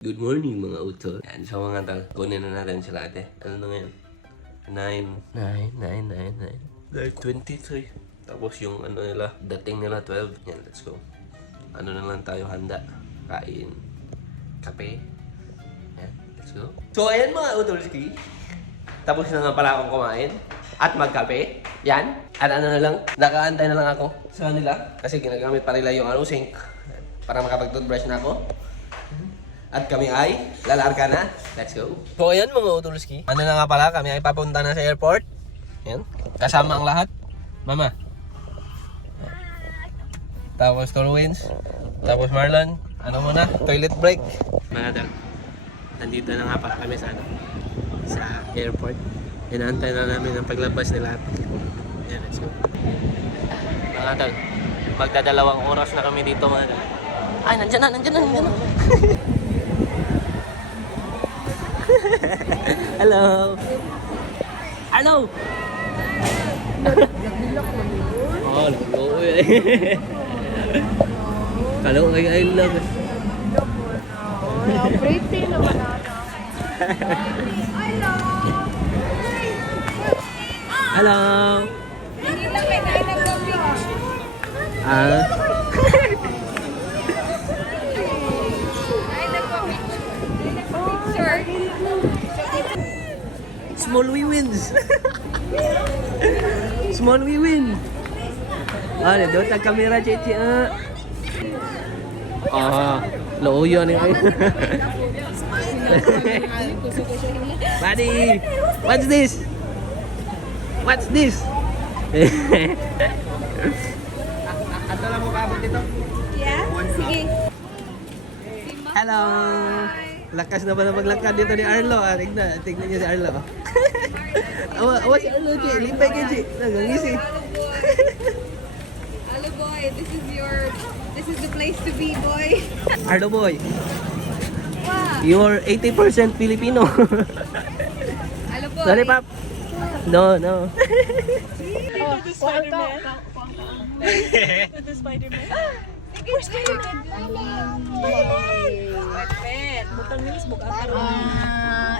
Good morning mga utol. Yan, so mga tal, kunin na natin sila ate. Ano na ngayon? 9:23. Tapos yung ano nila, dating nila 12. Yan, let's go. Ano na lang tayo handa? Kain. Kape. Yan, let's go. So ayan mga utolski. Tapos na nga pala akong kumain. At magkape. Yan. At ano na lang, nakaantay na lang ako sa kanila. Kasi ginagamit pa nila yung sink. Para makapag-toothbrush na ako. At kami ay lalarga na. Let's go. So ayan mga utolski. Ano na nga pala, kami ay papunta na sa airport. Ayan. Kasama ang lahat. Mama. Tapos Torwins. Tapos Marlon. Ano muna? Toilet break. Mga dal. Nandito na nga pala kami sa airport. Inaantay na namin ang paglabas nila. Ayan, let's go. Mga dal. Magdadalawang oras na kami dito mga dal. Ay, nandyan na. Hello. Hello. Oh, hello. Kalau I love. Oh, pretty naman ata. Hello. Hindi lang may nag-picture. Ah. Small we wins. Small we win. Ah, doon tag kamera Cici. Ah, loo yun ay. Buddy, what's this? What's this? Ato lang mo kaabot dito. Yeah? Sige. Hello. Lakas na ba na maglakad dito ni Arlo? Tignan niyo si Arlo. Awa si Arlo, Chi. Limpay kayo, Chi. Nangangisi. Hello boy, this is the place to be, boy. Arlo boy, Wow. you're 80% Filipino. Hello boy. Sorry, Pap. No. Oh, The Spider-Man. The Spider-Man. Sige, Spider-Man. Butang nilis mo ka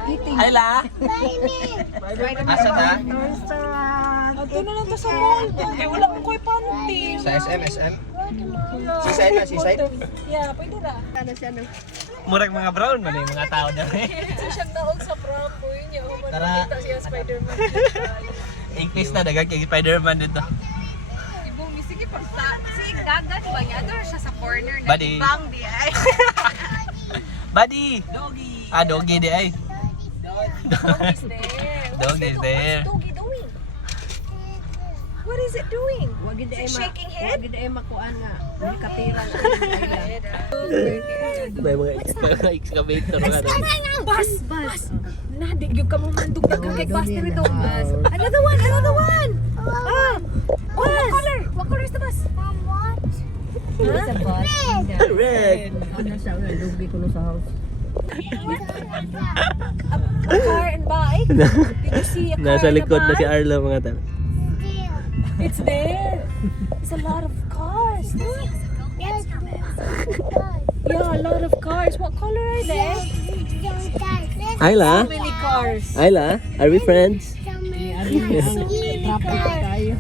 Eating. Ay la. Asa ta? Ato na lang to sa mall. Kaya wala ko ko'y panty. Sa SM? Seaside na, seaside? Yeah, pwede na. Ano siya, no? Murag mga brown man yung mga tao na. Kasi siyang naog sa prom ko yun yung Tara. makita siya Spider-Man. 80s na dagat kay Spider-Man dito. Ibong, sige pa. Si Gagat ba niya? Doon siya sa corner na Buddy. ibang di ay. Buddy. Doggy. Ah, doggy di ay. Doggy's there. Dog is there. What's Doggy doing? What is it doing? Wag gid Is it shaking head? Wag gid ay makuan nga. Hindi kapira. May mga excavator nga. Bus! Nadi, yung kamumandog na kay bus nito. Another one! Ah! What color is the bus? Sa bus. Red. Ano siya? Lugi ko sa house. A car and bike? Did you see a car Nasa and a likod na si bike? Arlo mga tao. It's there. It's a lot of cars. Yeah, a lot of cars. What color are they? Ayla? So many cars. Ayla, are we friends? So many cars.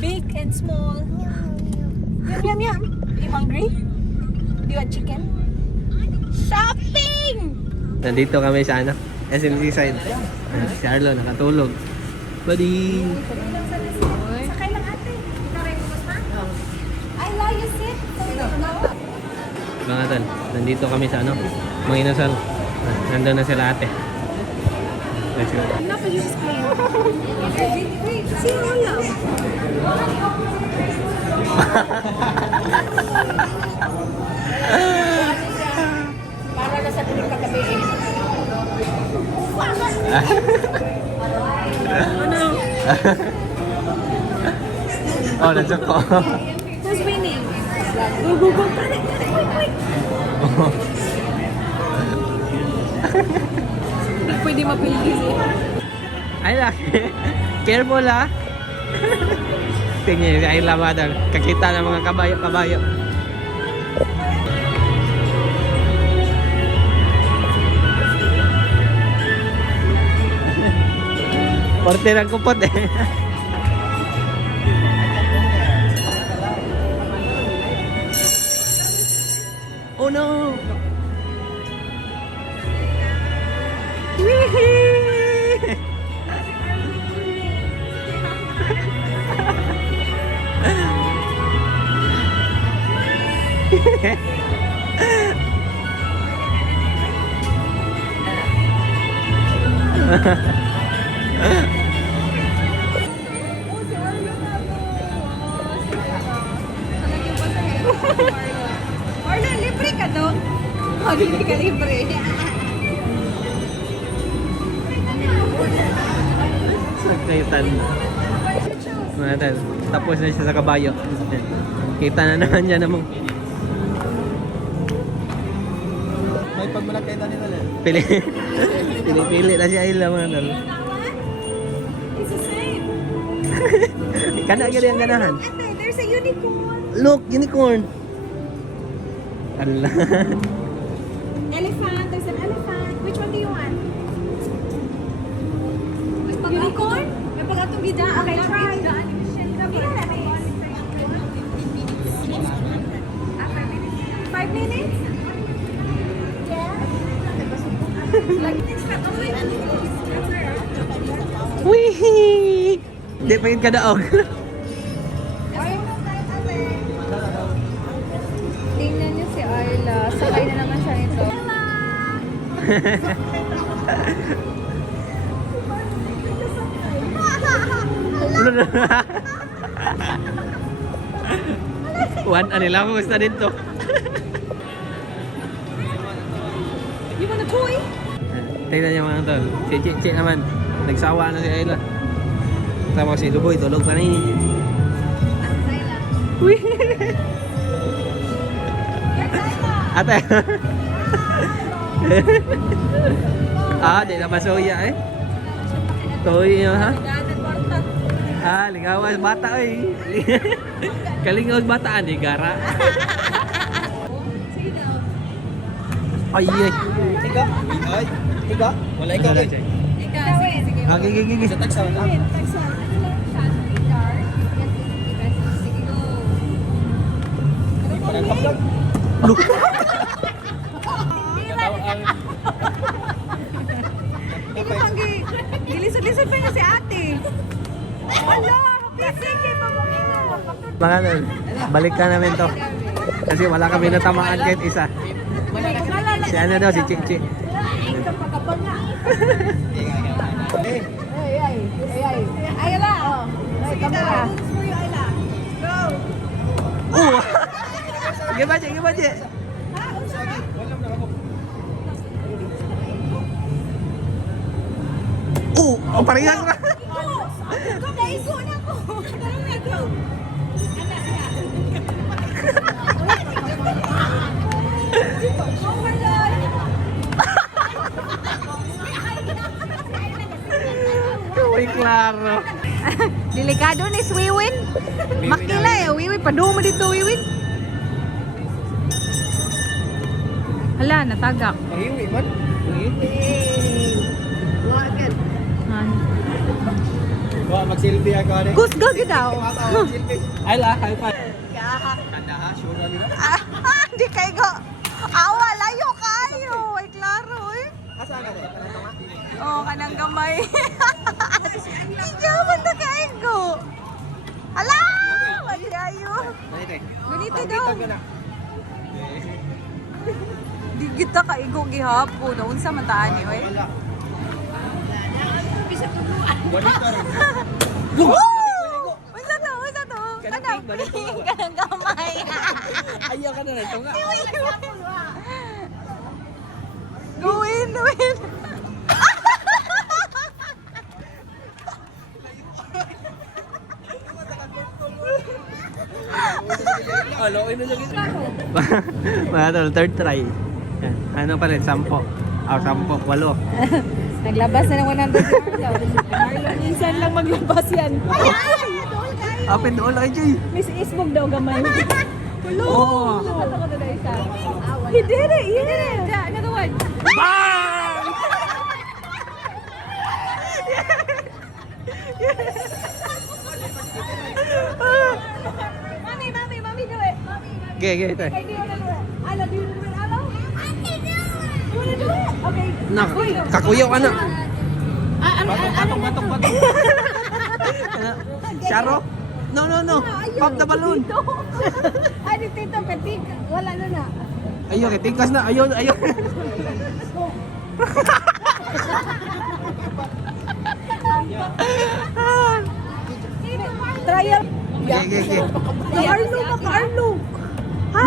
Big and small. Yum. You hungry? Do you want chicken? Shopping! Nandito kami sa SMC side. Si Arlo nakatulog. Buddy. Sakay lang ate. I love you sit. Mga tal, nandito kami sa mga inasal. Nandun na sila ate. Let's go. Enough of you just playing. See you lang. Para na sa tuloy kagabi. Oh, nandiyan ko. Who's winning? Go. Quick. Hindi pwede mapildi eh. Ay, careful ha. Tingnan niyo, ay lamada. Kakita ng mga kabayo-kabayo. Porte ng kupot eh. Oh no! Wee! Orla, libre ka doon? Oh, hindi ka libre. Sagkaitan. Matan. Tapos na siya sa kabayo. Kita na naman niya namang May pagmalakita nila na. pili. Pili-pili na siya ila mga tol. It's the same. Kana gyud ang ganahan. Ate, there's a unicorn. Look, unicorn. Allah. Elephant, there's an elephant. Which one do you want? Unicorn? May pag-atong gida. Okay, try. Ilan na eh? 5 minutes? Wee! Di pa yun kadaog. Tingnan niyo si Ayla. Sakay na naman siya nito. One, ano lang ako gusto dito. You want a toy? Tingnan niyo mga tol. Si Chichi naman. Nagsawa na si Ayla. Tapos si Luboy, tulog pa rin. Uy! Ate! Di na masuya eh. Toy yun ha? Lingawas bata eh. Kalingawas bata ani gara. Ay ay. Tiga? Ay, tiga? Wala ikaw kay. Sige. Gigi. Sa tagsa na. Sige, go. Parang kaplag. Gilisod-lisod pa niya si ate. Wala! Sige, pamangkin. Mga tol, balikan namin to. Kasi wala kami natamaan kahit isa. Si ano daw, si Chichi. Ayala! Sige daw. Sige ba, Chi? Parehas na. Naigo na ako. Parang naigo. Uy, klaro. Delikado ni Wiwin. Makila eh, Wiwin. Padumo dito, Wiwin. Hala, natagak. Mahiwi man. Wa mag-selfie ako rin. Gus, gagi daw. Selfie. Ayla, high five. Kanda ha, sure na nila. Hindi kayo go. Awa, layo kayo. Ay, klaro eh. Asa ka rin? Oh, kanang gamay. Iyawan na kayo go. Hala! Magiayo. Ganito daw. Di kita kaigo gihapon. Unsa man taan ni oy? Bonito rin. Unsa to? Kanang pink, kanang gamay. Ayaw ka na rin. Ito nga. Win. Mga tol, third try. Yan. Ano pa rin, 10. 8. Naglabas na ng 100 Marlon, minsan lang maglabas yan. Open the all kay Jay. Miss Isbog daw gamay. Hello! Oh. He did it! Yeah! Another one! Bang! Mommy, do it. Okay, okay, ito. Okay, do you wanna do it? Alo, do you wanna do it, Alo? You wanna do it? Okay. Nak, kakuyaw ka na. Batok. Sharo? No. Pop the balloon. Ay, tito, katig. Wala na. Ayun, tingkas na. Ayun. Trial. Okay. Arlo. Ha?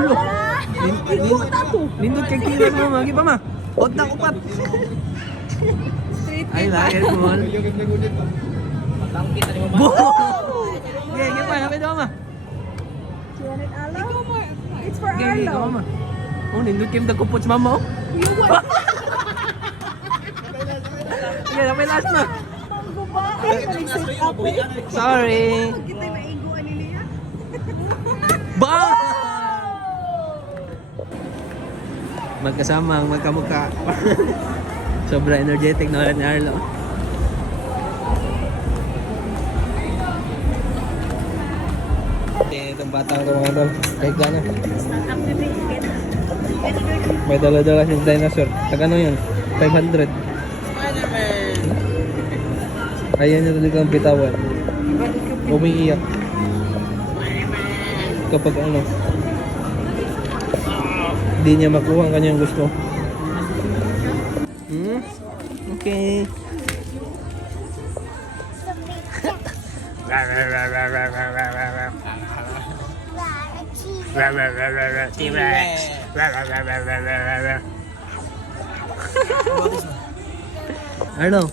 Nindot kay kilos mo, magi pa ma. Hot na kupat. Ay, lagi mo. Okay, pa, napay daw ma. You want it, Alo? It's for Okay, Arlo. ma. Oh, nindot kim da kupot sa mama. You want Okay, napay last na. mango ba? Ay, palig-set up eh. Sorry. Kita maiguan niya. Ba! Magkasama ang magkamukha. Sobra energetic na ulit ni Arlo. Itong bata ko mga tol. Kahit gano'n. May dala-dala siyang dinosaur. Tagano yun? 500. Ayaw niya talaga ang bitawan. Umiiyak. Kapag ano, hindi niya makuha ang kanyang gusto. Okay. T-Rex. Arlo. Arlo.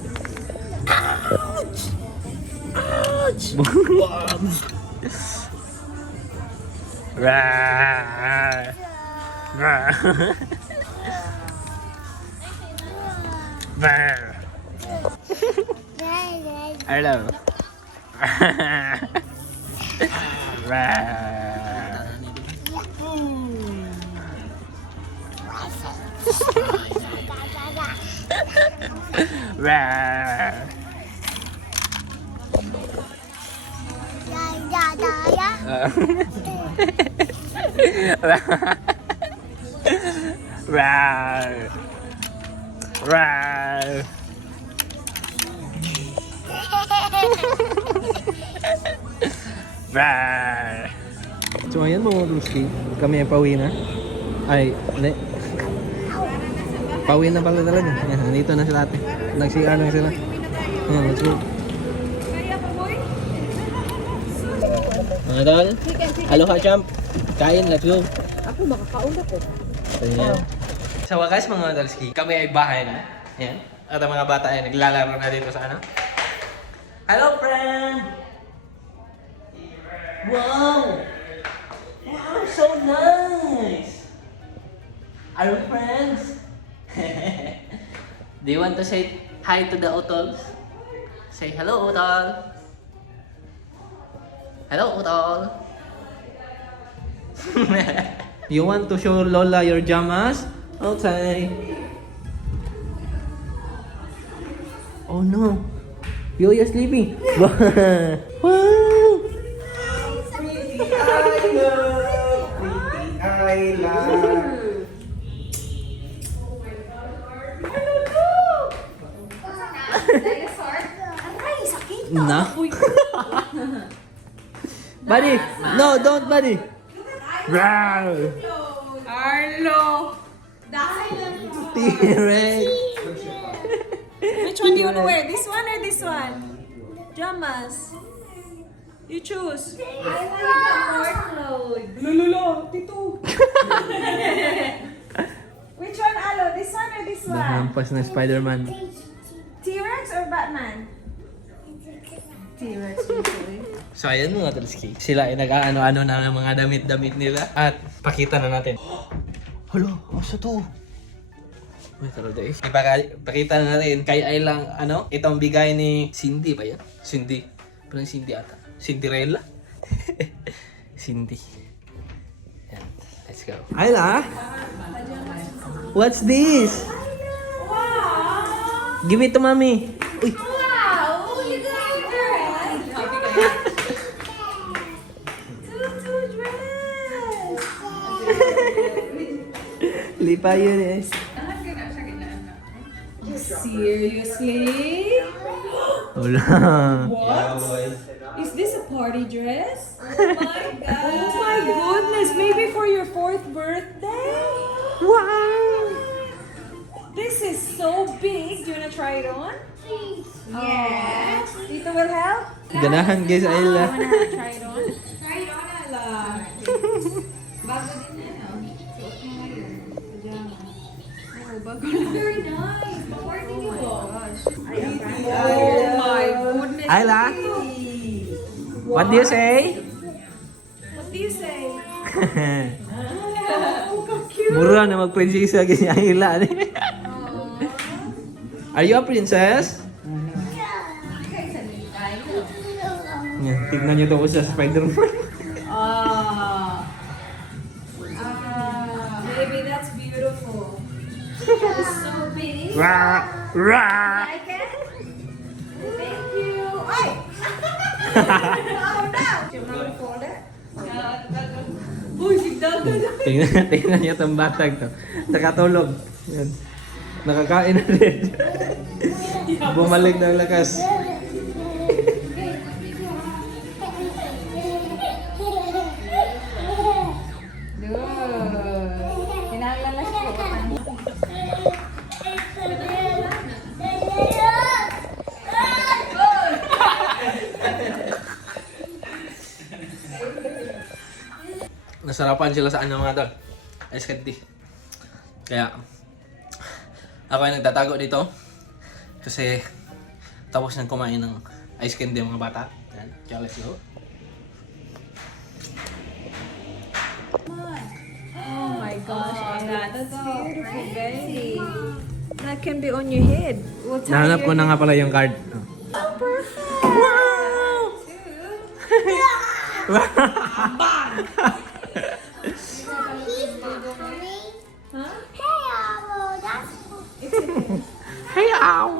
So ayan mga Ruski, kami ay pauwi na. Ay, hindi. Pauwi na pala talaga. Ayan, nandito na sila ate. Nag-CR na sila. Ayan, let's go. Mga tol, aloha champ. Kain, let's go. Ako, makakauna ko. Ayan. Sa wakas mga Dalski, kami ay bahay na. Ayan. At ang mga bata ay naglalaro na dito sa ano. Hello friend! Wow! Wow, so nice! Are we friends? Do you want to say hi to the Utols? Say hello, Utol! Hello, Utol! You want to show Lola your jamas? Okay. Oh no! You're sleeping! Wow! Na? Buddy! No, don't buddy! Arlo! T-Rex! Which one do you want to wear? This one or this one? Jamas. You choose. I like more clothes. Lulula, tito. Which one, Alo? This one or this one? Nahampas na Spider-Man. T-Rex or Batman? T-Rex usually. So ayan mga Talski. Sila ay nag-ano-ano na ng mga damit-damit nila. At pakita na natin. Hala, asa to? May talo guys. Ipakita na natin kay ay lang ano, itong bigay ni Cindy ba yan? Cindy. Parang Cindy ata. Cinderella? Cindy. Yan. Let's go. Ayla? What's this? Wow! Give it to mommy. Uy. Wow! You got her! Lipa yun eh. Seriously? Wala. What? Is this a party dress? Oh my god. Oh my goodness. Maybe for your 4th birthday? Wow! This is so big. Do you wanna try it on? Yes. Tito will help? Ganahan guys, Ayla. Wanna try it on? Try it on, Ayla. Bago din yan, oh. Suot mo ngayon. Pajama. Oh, bago lang. Very nice. Party niyo. Oh my goodness. Ayla? What do you say? What do you say? Mura na mag-prinsesa ganyan Ayla. Are you a princess? Yan, tignan niyo to sa Spider-Man. Baby, that's beautiful. It's so big. Rah! Rah! Like it? Thank you. Ay! Oh no! You want to fold it? Uy, sigdagan. Tingnan niyo tong batag to. Nakatulog. Yan. Nakakain na rin. Bumalik ng lakas. Nasarapan sila sa ano mga tol. Ice candy. Kaya ako ay nagtatago dito kasi tapos nang kumain ng ice candy ang mga bata. Yan. Kaya let's go. Oh my gosh, that's beautiful, baby. That can be on your head. What time Nahanap ko na nga pala yung card. Oh, perfect. Wow! Huh? Hey, ow!